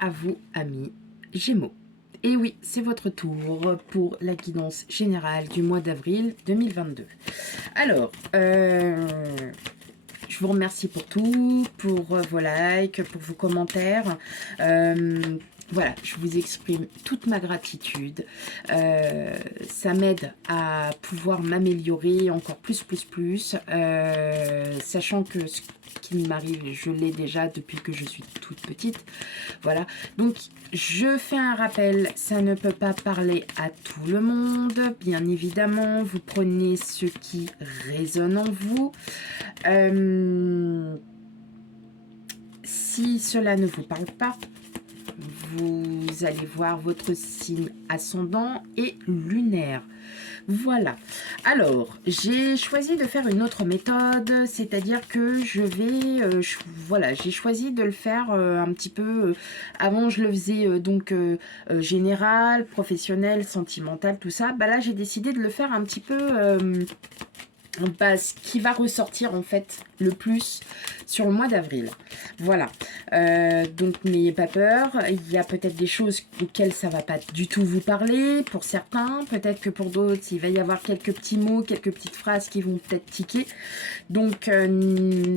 à vous, amis Gémeaux. Et oui, c'est votre tour pour la guidance générale du mois d'avril 2022. Alors, je vous remercie pour tout, pour vos likes, pour vos commentaires. Voilà, je vous exprime toute ma gratitude. Ça m'aide à pouvoir m'améliorer encore plus. Sachant que ce qui m'arrive, je l'ai déjà depuis que je suis toute petite. Voilà, donc je fais un rappel, ça ne peut pas parler à tout le monde. Bien évidemment, vous prenez ce qui résonne en vous. Si cela ne vous parle pas, vous allez voir votre signe ascendant et lunaire. Voilà. Alors, j'ai choisi de faire une autre méthode, c'est-à-dire que je vais... voilà, j'ai choisi de le faire un petit peu... avant, je le faisais général, professionnel, sentimental, tout ça. Bah là, j'ai décidé de le faire un petit peu... ce qui va ressortir en fait le plus sur le mois d'avril. Voilà, donc n'ayez pas peur, il y a peut-être des choses auxquelles ça va pas du tout vous parler pour certains, peut-être que pour d'autres il va y avoir quelques petits mots, quelques petites phrases qui vont peut-être tiquer, donc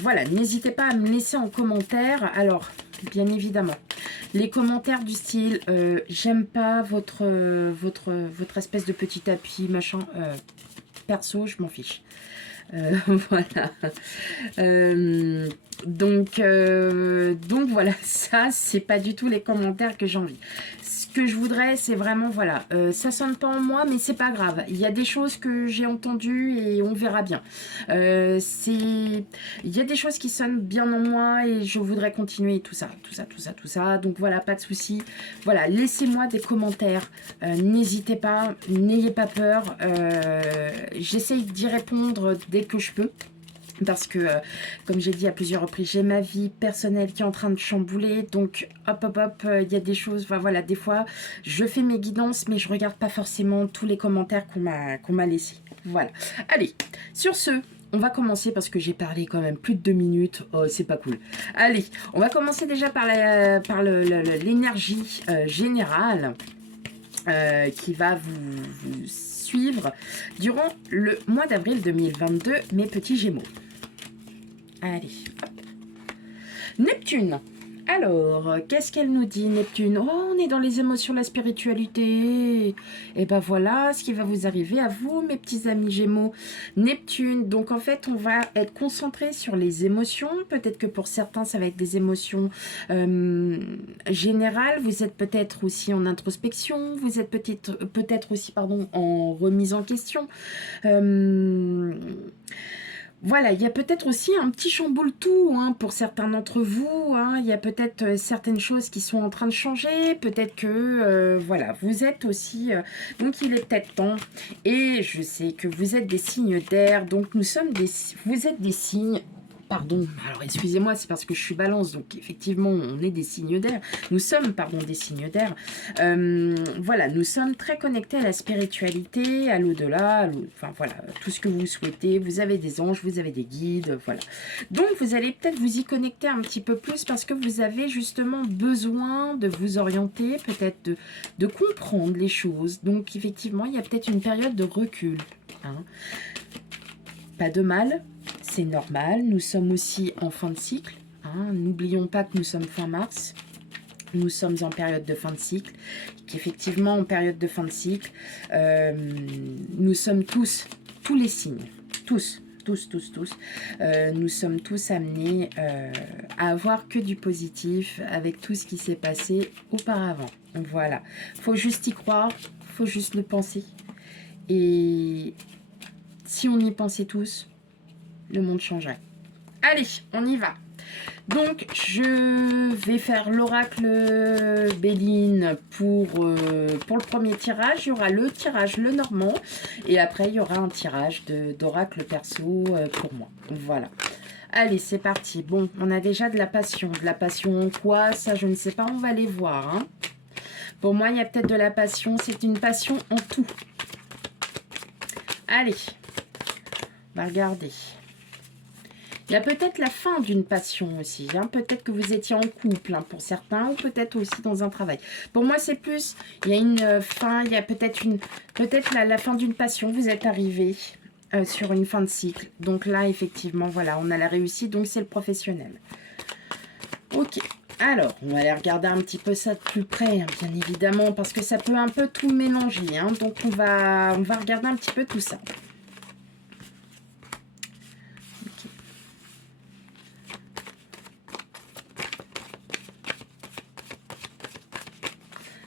voilà, n'hésitez pas à me laisser en commentaire. Alors bien évidemment, les commentaires du style j'aime pas votre espèce de petit tapis machin, perso je m'en fiche. Voilà. Donc voilà, ça c'est pas du tout les commentaires que j'ai envie. Ce que je voudrais, c'est vraiment, voilà, ça sonne pas en moi, mais c'est pas grave. Il y a des choses que j'ai entendues et on verra bien. Il y a des choses qui sonnent bien en moi et je voudrais continuer tout ça. Donc voilà, pas de souci. Voilà, laissez-moi des commentaires. N'hésitez pas, n'ayez pas peur. J'essaye d'y répondre dès que je peux. Parce que, comme j'ai dit à plusieurs reprises, j'ai ma vie personnelle qui est en train de chambouler. Donc, hop, il y a des choses... Enfin, voilà, des fois, je fais mes guidances, mais je regarde pas forcément tous les commentaires qu'on m'a laissés. Voilà. Allez, sur ce, on va commencer parce que j'ai parlé quand même plus de 2 minutes. Oh, c'est pas cool. Allez, on va commencer déjà par l'énergie générale qui va vous suivre durant le mois d'avril 2022, mes petits Gémeaux. Allez, hop. Neptune. Alors, qu'est-ce qu'elle nous dit, Neptune? Oh, on est dans les émotions, la spiritualité. Et ben voilà ce qui va vous arriver à vous, mes petits amis Gémeaux. Neptune, donc en fait, on va être concentré sur les émotions. Peut-être que pour certains, ça va être des émotions générales. Vous êtes peut-être aussi en introspection. Vous êtes peut-être aussi, pardon, en remise en question. Voilà, il y a peut-être aussi un petit chamboule-tout hein, pour certains d'entre vous. Hein, il y a peut-être certaines choses qui sont en train de changer. Peut-être que, voilà, vous êtes aussi... donc, il est peut-être temps. Et je sais que vous êtes des signes d'air. Donc, vous êtes des signes... Pardon, alors excusez-moi, c'est parce que je suis balance, donc effectivement, on est des signes d'air. Nous sommes, pardon, des signes d'air. Voilà, nous sommes très connectés à la spiritualité, à l'au-delà, enfin voilà, tout ce que vous souhaitez. Vous avez des anges, vous avez des guides, voilà. Donc, vous allez peut-être vous y connecter un petit peu plus parce que vous avez justement besoin de vous orienter, peut-être de comprendre les choses. Donc, effectivement, il y a peut-être une période de recul. Hein. Pas de mal. C'est normal, nous sommes aussi en fin de cycle. Hein. N'oublions pas que nous sommes fin mars. Nous sommes en période de fin de cycle. Qu'effectivement, en période de fin de cycle, nous sommes tous les signes, tous, nous sommes tous amenés à avoir que du positif avec tout ce qui s'est passé auparavant. Voilà, faut juste y croire, faut juste le penser. Et si on y pensait tous, le monde changerait. Allez, on y va. Donc, je vais faire l'oracle Béline pour le premier tirage. Il y aura le tirage le normand. Et après, il y aura un tirage d'oracle perso pour moi. Voilà. Allez, c'est parti. Bon, on a déjà de la passion. De la passion en quoi? Ça, je ne sais pas. On va aller voir. Hein. Pour moi, il y a peut-être de la passion. C'est une passion en tout. Allez. On va regarder. Il y a peut-être la fin d'une passion aussi. Hein. Peut-être que vous étiez en couple hein, pour certains, ou peut-être aussi dans un travail. Pour moi, c'est plus, il y a une fin, il y a peut-être la fin d'une passion. Vous êtes arrivé sur une fin de cycle. Donc là, effectivement, voilà, on a la réussite. Donc c'est le professionnel. Ok. Alors, on va aller regarder un petit peu ça de plus près, hein, bien évidemment, parce que ça peut un peu tout mélanger. Hein. Donc on va regarder un petit peu tout ça.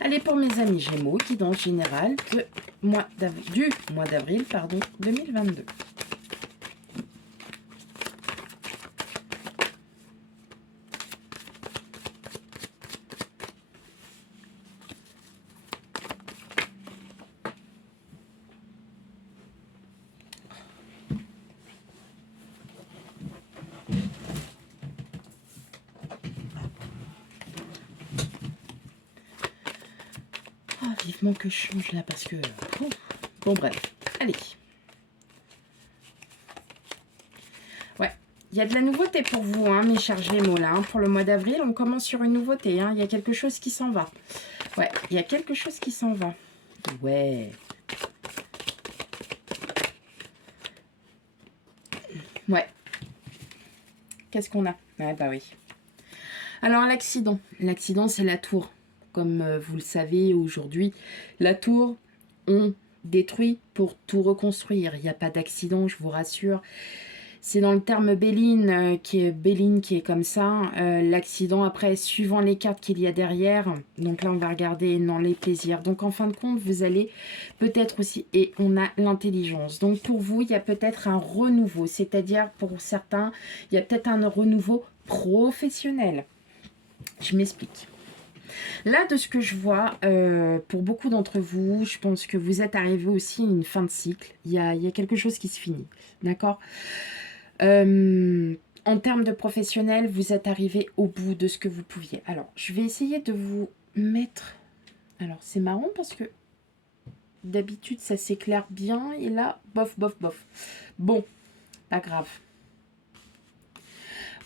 Allez, pour mes amis Gémeaux, guidance générale du mois d'avril 2022. Oh, vivement que je change là parce que... Bon, bref. Allez. Ouais. Il y a de la nouveauté pour vous, hein, mes chers Gémeaux, là. Hein. Pour le mois d'avril, on commence sur une nouveauté. Hein. Il y a quelque chose qui s'en va. Ouais, il y a quelque chose qui s'en va. Ouais. Ouais. Qu'est-ce qu'on a? Ouais, bah oui. Alors, l'accident. L'accident, c'est la tour. Comme vous le savez aujourd'hui, la tour, on détruit pour tout reconstruire. Il n'y a pas d'accident, je vous rassure. C'est dans le terme Béline qui est comme ça. L'accident, après, suivant les cartes qu'il y a derrière. Donc là, on va regarder dans les plaisirs. Donc, en fin de compte, vous allez peut-être aussi... Et on a l'intelligence. Donc, pour vous, il y a peut-être un renouveau. C'est-à-dire, pour certains, il y a peut-être un renouveau professionnel. Je m'explique. Là, de ce que je vois, pour beaucoup d'entre vous, je pense que vous êtes arrivé aussi à une fin de cycle. Il y a quelque chose qui se finit. D'accord ? En termes de professionnel, vous êtes arrivé au bout de ce que vous pouviez. Alors, je vais essayer de vous mettre... Alors, c'est marrant parce que d'habitude, ça s'éclaire bien. Et là, bof, bof, bof. Bon, pas grave.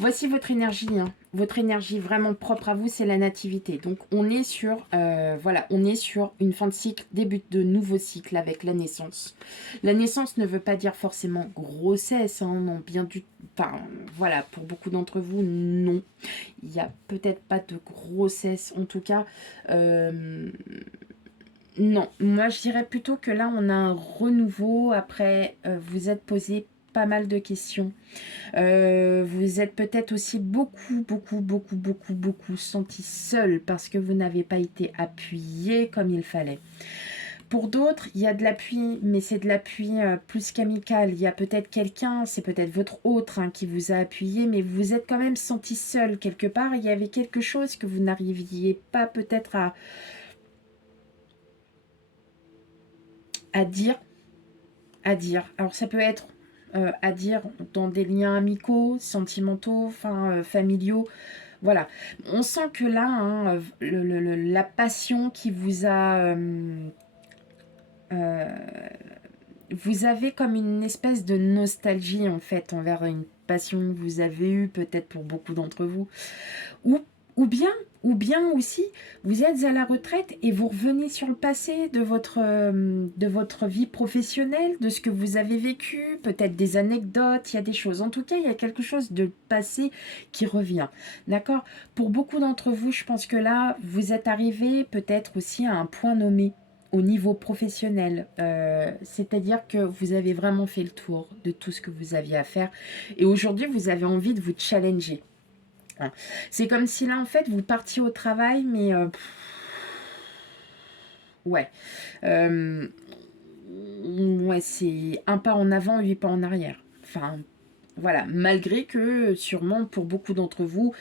Voici votre énergie, hein. Votre énergie vraiment propre à vous, c'est la nativité. Donc, on est sur, voilà, on est sur une fin de cycle, début de nouveau cycle avec la naissance. La naissance ne veut pas dire forcément grossesse, hein, non, bien du, enfin, voilà, pour beaucoup d'entre vous, non. Il n'y a peut-être pas de grossesse, en tout cas, non. Moi, je dirais plutôt que là, on a un renouveau. Après, vous êtes posé pas mal de questions. Vous êtes peut-être aussi beaucoup senti seul parce que vous n'avez pas été appuyé comme il fallait. Pour d'autres, il y a de l'appui, mais c'est de l'appui plus qu'amical. Il y a peut-être quelqu'un, c'est peut-être votre autre hein, qui vous a appuyé, mais vous vous êtes quand même senti seul quelque part. Il y avait quelque chose que vous n'arriviez pas peut-être à dire. Alors ça peut être à dire dans des liens amicaux, sentimentaux, enfin familiaux. Voilà. On sent que là, hein, la passion qui vous a... vous avez comme une espèce de nostalgie en fait envers une passion que vous avez eue peut-être pour beaucoup d'entre vous. Ou bien aussi, vous êtes à la retraite et vous revenez sur le passé de votre vie professionnelle, de ce que vous avez vécu, peut-être des anecdotes, il y a des choses. En tout cas, il y a quelque chose de passé qui revient. D'accord ? Pour beaucoup d'entre vous, je pense que là, vous êtes arrivé peut-être aussi à un point nommé au niveau professionnel. C'est-à-dire que vous avez vraiment fait le tour de tout ce que vous aviez à faire. Et aujourd'hui, vous avez envie de vous challenger. C'est comme si là, en fait, vous partiez au travail, mais... ouais. Ouais, c'est un pas en avant, 8 pas en arrière. Enfin, voilà. Malgré que, sûrement, pour beaucoup d'entre vous,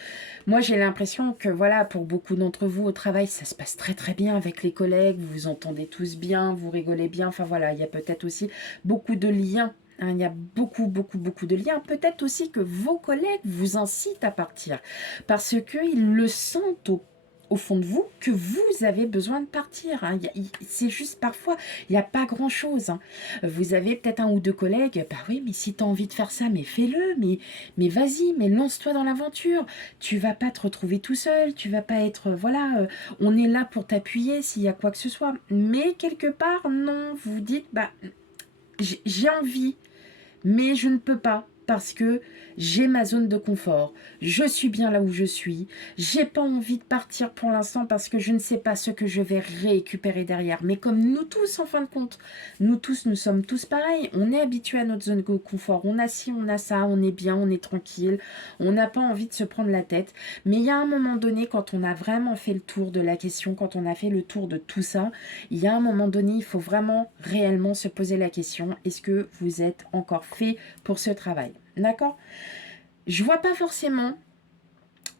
moi, j'ai l'impression que, voilà, pour beaucoup d'entre vous, au travail, ça se passe très, très bien avec les collègues. Vous vous entendez tous bien, vous rigolez bien. Enfin, voilà, il y a peut-être aussi beaucoup de liens. Hein, il y a beaucoup de liens. Peut-être aussi que vos collègues vous incitent à partir parce qu'ils le sentent au fond de vous que vous avez besoin de partir. Hein. C'est juste parfois, il n'y a pas grand-chose. Hein. Vous avez peut-être un ou deux collègues, bah oui, mais si tu as envie de faire ça, mais fais-le, mais vas-y, mais lance-toi dans l'aventure. Tu vas pas te retrouver tout seul, tu vas pas être, voilà, on est là pour t'appuyer s'il y a quoi que ce soit. Mais quelque part, non, vous dites, bah, j'ai envie, mais je ne peux pas parce que j'ai ma zone de confort. Je suis bien là où je suis. J'ai pas envie de partir pour l'instant parce que je ne sais pas ce que je vais récupérer derrière. Mais comme nous tous, en fin de compte, nous tous, nous sommes tous pareils. On est habitués à notre zone de confort. On a ci, on a ça, on est bien, on est tranquille. On n'a pas envie de se prendre la tête. Mais il y a un moment donné, quand on a vraiment fait le tour de la question, quand on a fait le tour de tout ça, il y a un moment donné, il faut vraiment réellement se poser la question, est-ce que vous êtes encore fait pour ce travail? D'accord? Je vois pas forcément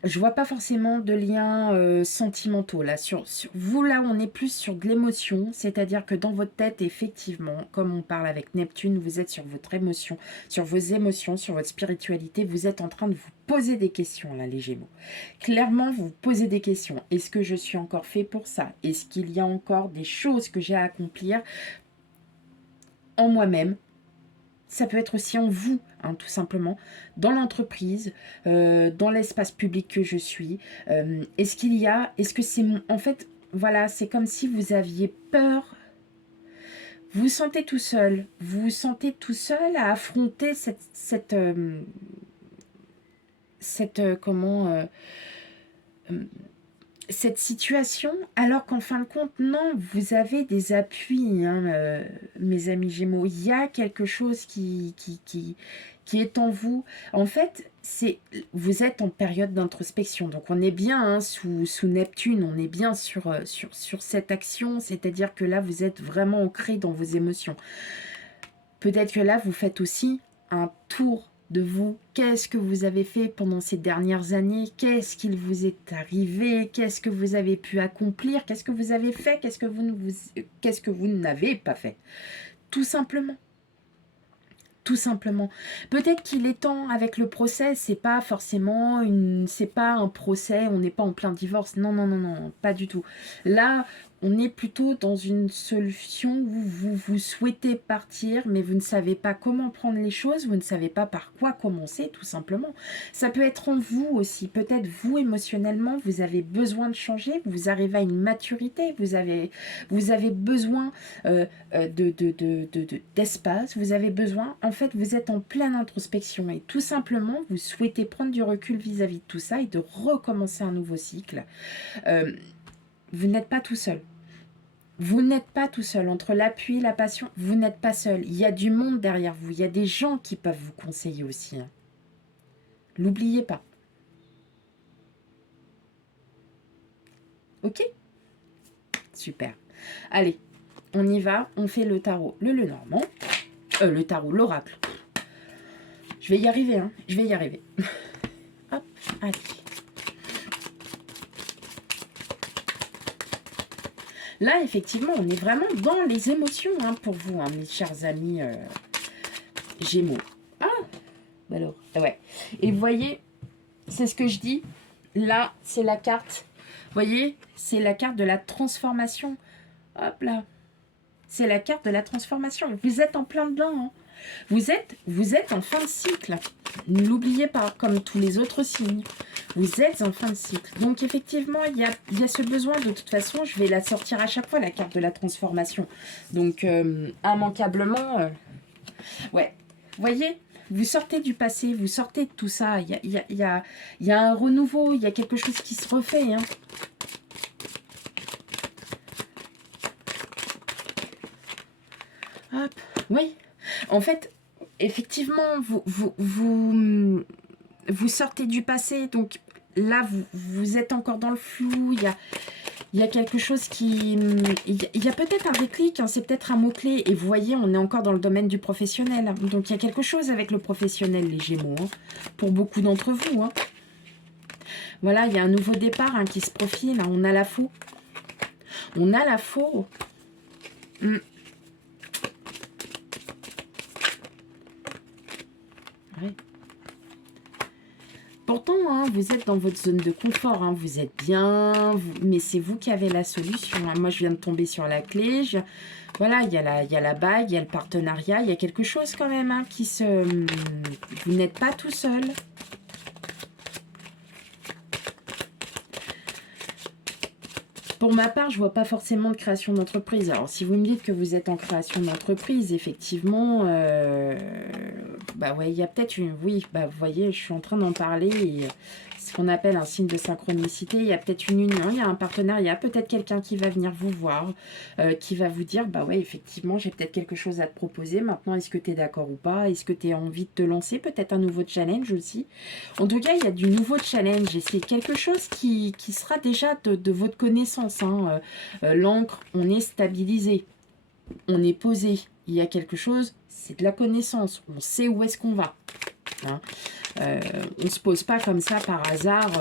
de liens sentimentaux là. Sur vous, là, on est plus sur de l'émotion, c'est-à-dire que dans votre tête, effectivement, comme on parle avec Neptune, vous êtes sur votre émotion, sur vos émotions, sur votre spiritualité, vous êtes en train de vous poser des questions là, les Gémeaux. Clairement, vous vous posez des questions. Est-ce que je suis encore fait pour ça? Est-ce qu'il y a encore des choses que j'ai à accomplir en moi-même? Ça peut être aussi en vous, hein, tout simplement, dans l'entreprise, dans l'espace public que je suis. Est-ce que c'est en fait, voilà, c'est comme si vous aviez peur. Vous vous sentez tout seul à affronter cette situation, alors qu'en fin de compte, non, vous avez des appuis, hein, mes amis Gémeaux. Il y a quelque chose qui est en vous. En fait, vous êtes en période d'introspection. Donc, on est bien hein, sous Neptune, on est bien sur cette action. C'est-à-dire que là, vous êtes vraiment ancré dans vos émotions. Peut-être que là, vous faites aussi un tour de vous. Qu'est-ce que vous avez fait pendant ces dernières années? Qu'est-ce qu'il vous est arrivé? Qu'est-ce que vous avez pu accomplir? Qu'est-ce que vous avez fait? Qu'est-ce que vous n'avez pas fait? Tout simplement. Tout simplement. Peut-être qu'il est temps avec le procès, c'est pas forcément c'est pas un procès, on n'est pas en plein divorce. Non, non, non, non, pas du tout. Là, on est plutôt dans une solution où vous souhaitez partir, mais vous ne savez pas comment prendre les choses, vous ne savez pas par quoi commencer, tout simplement. Ça peut être en vous aussi. Peut-être vous, émotionnellement, vous avez besoin de changer, vous arrivez à une maturité, vous avez besoin d'espace, vous avez besoin, en fait, vous êtes en pleine introspection et tout simplement, vous souhaitez prendre du recul vis-à-vis de tout ça et de recommencer un nouveau cycle. Vous n'êtes pas tout seul. Vous n'êtes pas tout seul. Entre l'appui et la passion, vous n'êtes pas seul. Il y a du monde derrière vous. Il y a des gens qui peuvent vous conseiller aussi. Hein. L'oubliez pas. Ok? Super. Allez, on y va. On fait le tarot, le Lenormand. Le tarot, l'oracle. Je vais y arriver, hein. Je vais y arriver. Hop, allez. Là, effectivement, on est vraiment dans les émotions hein, pour vous, hein, mes chers amis Gémeaux. Ah, bah alors, ouais. Et vous voyez, c'est ce que je dis. Là, c'est la carte. Vous voyez, c'est la carte de la transformation. Hop là. C'est la carte de la transformation. Vous êtes en plein dedans. Hein. Vous êtes en fin de cycle. Ne l'oubliez pas, comme tous les autres signes. Vous êtes en fin de cycle. Donc, effectivement, il y a ce besoin. De toute façon, je vais la sortir à chaque fois, la carte de la transformation. Donc, immanquablement, ouais. Vous voyez, vous sortez du passé, vous sortez de tout ça. Il y a un renouveau, il y a quelque chose qui se refait. Hein. Hop, oui. En fait, effectivement, vous sortez du passé, donc là, vous êtes encore dans le flou, il y a quelque chose qui... Il y a peut-être un déclic, hein, c'est peut-être un mot-clé, et vous voyez, on est encore dans le domaine du professionnel, donc il y a quelque chose avec le professionnel, les Gémeaux, hein, pour beaucoup d'entre vous. Hein. Voilà, il y a un nouveau départ hein, qui se profile, hein, on a la faux. On a la faux. Ouais. Pourtant, hein, vous êtes dans votre zone de confort, hein, vous êtes bien, mais c'est vous qui avez la solution. Hein. Moi, je viens de tomber sur la clé. Voilà, il y a la bague, il y a le partenariat, il y a quelque chose quand même hein, qui se... Vous n'êtes pas tout seul. Pour ma part, je vois pas forcément de création d'entreprise. Alors, si vous me dites que vous êtes en création d'entreprise, effectivement, bah ouais, il y a peut-être une... Oui, bah vous voyez, je suis en train d'en parler et ce qu'on appelle un signe de synchronicité. Il y a peut-être une union, il y a un partenariat, peut-être quelqu'un qui va venir vous voir, qui va vous dire, bah ouais, effectivement, j'ai peut-être quelque chose à te proposer. Maintenant, est-ce que tu es d'accord ou pas? Est-ce que tu as envie de te lancer? Peut-être un nouveau challenge aussi. En tout cas, il y a du nouveau challenge et c'est quelque chose qui sera déjà de votre connaissance. Hein. L'encre, on est stabilisé, on est posé. Il y a quelque chose, c'est de la connaissance. On sait où est-ce qu'on va. Hein. On ne se pose pas comme ça par hasard.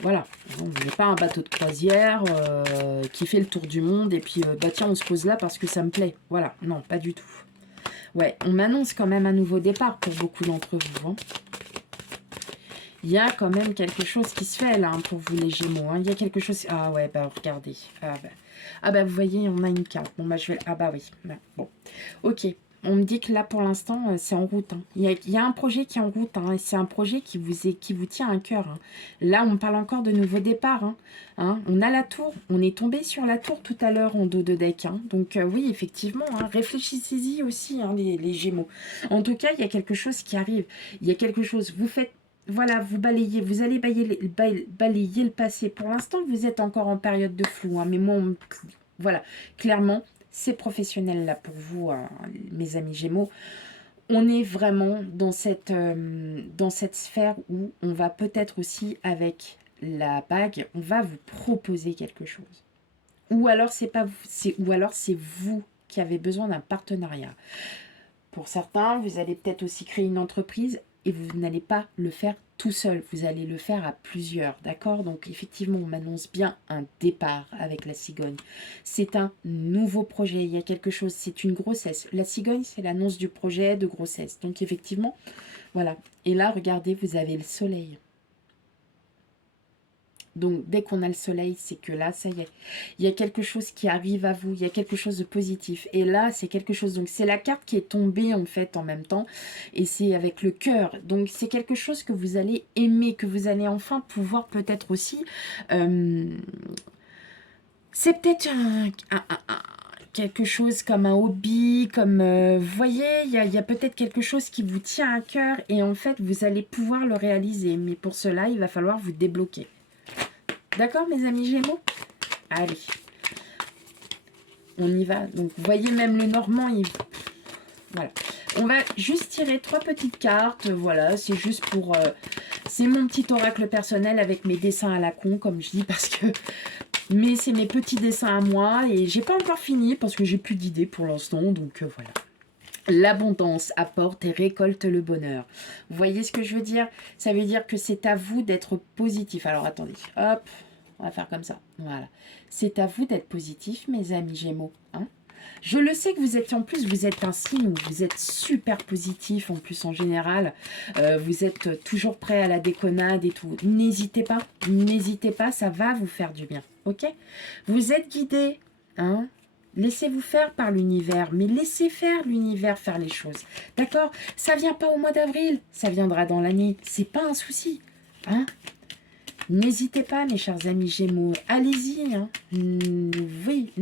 Voilà, on n'est pas un bateau de croisière qui fait le tour du monde et puis bah tiens, on se pose là parce que ça me plaît. Voilà, non, pas du tout. Ouais, on m'annonce quand même un nouveau départ pour beaucoup d'entre vous. Hein. Il y a quand même quelque chose qui se fait là hein, pour vous les Gémeaux. Hein. Il y a quelque chose... Ah ouais, bah regardez. Ah bah vous voyez, on a une carte. Bon bah je vais... Ah bah oui. Bon, ok. On me dit que là pour l'instant c'est en route. Hein. Il y a un projet qui est en route. Hein, et c'est un projet qui vous tient à cœur. Hein. Là on parle encore de nouveaux départs. Hein. Hein, on a la tour. On est tombé sur la tour tout à l'heure en dos de deck. Hein. Donc oui, effectivement, hein, réfléchissez-y aussi hein, les Gémeaux. En tout cas, il y a quelque chose qui arrive. Il y a quelque chose. Vous faites... Voilà, vous balayez, vous allez balayer le passé. Pour l'instant, vous êtes encore en période de flou. Hein, mais moi, voilà, clairement, c'est professionnel là pour vous, mes amis Gémeaux. On est vraiment dans cette sphère où on va peut-être aussi, avec la bague, on va vous proposer quelque chose. Ou alors, c'est vous qui avez besoin d'un partenariat. Pour certains, vous allez peut-être aussi créer une entreprise et vous n'allez pas le faire tout seul, vous allez le faire à plusieurs, d'accord? Donc effectivement, on m'annonce bien un départ avec la cigogne. C'est un nouveau projet, il y a quelque chose, c'est une grossesse. La cigogne, c'est l'annonce du projet de grossesse. Donc effectivement, voilà. Et là, regardez, vous avez le soleil. Donc, dès qu'on a le soleil, c'est que là, ça y est. Il y a quelque chose qui arrive à vous. Il y a quelque chose de positif. Et là, c'est quelque chose... Donc, c'est la carte qui est tombée, en fait, en même temps. Et c'est avec le cœur. Donc, c'est quelque chose que vous allez aimer, que vous allez enfin pouvoir peut-être aussi... c'est peut-être quelque chose comme un hobby, comme... vous voyez, il y a peut-être quelque chose qui vous tient à cœur. Et en fait, vous allez pouvoir le réaliser. Mais pour cela, il va falloir vous débloquer. D'accord, mes amis Gémeaux? Allez. On y va. Donc, vous voyez, même le Normand, il... Voilà. On va juste tirer 3 petites cartes. Voilà, c'est juste pour... c'est mon petit oracle personnel avec mes dessins à la con, comme je dis, parce que... Mais c'est mes petits dessins à moi. Et j'ai pas encore fini, parce que j'ai plus d'idées pour l'instant. Donc, voilà. L'abondance apporte et récolte le bonheur. Vous voyez ce que je veux dire? Ça veut dire que c'est à vous d'être positif. Alors, attendez. Hop. On va faire comme ça. Voilà. C'est à vous d'être positif, mes amis Gémeaux. Hein, je le sais que vous êtes, en plus, vous êtes un signe où vous êtes super positif, en plus, en général. Vous êtes toujours prêt à la déconnade et tout. N'hésitez pas, ça va vous faire du bien. Ok? Vous êtes guidés. Hein? Laissez-vous faire par l'univers, mais laissez faire l'univers faire les choses. D'accord? Ça vient pas au mois d'avril, ça viendra dans l'année. C'est pas un souci. Hein? N'hésitez pas, mes chers amis Gémeaux, allez-y. Hein. Oui,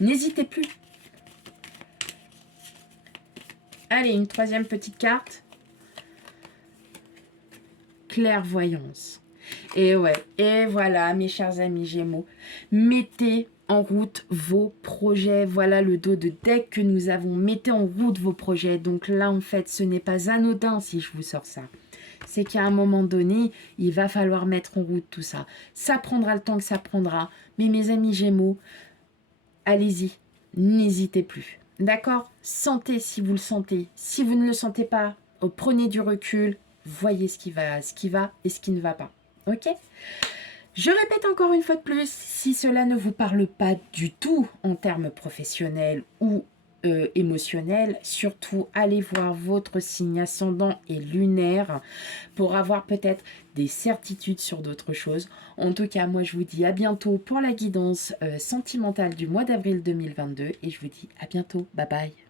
n'hésitez plus. Allez, une troisième petite carte. Clairvoyance. Et ouais, et voilà, mes chers amis Gémeaux, mettez en route vos projets. Voilà le dos de deck que nous avons. Mettez en route vos projets. Donc là, en fait, ce n'est pas anodin si je vous sors ça. C'est qu'à un moment donné, il va falloir mettre en route tout ça. Ça prendra le temps que ça prendra. Mais mes amis Gémeaux, allez-y, n'hésitez plus. D'accord? Sentez si vous le sentez. Si vous ne le sentez pas, prenez du recul, voyez ce qui va et ce qui ne va pas. Ok? Je répète encore une fois de plus, si cela ne vous parle pas du tout en termes professionnels ou émotionnel. Surtout, allez voir votre signe ascendant et lunaire pour avoir peut-être des certitudes sur d'autres choses. En tout cas, moi, je vous dis à bientôt pour la guidance sentimentale du mois d'avril 2022 et je vous dis à bientôt. Bye bye.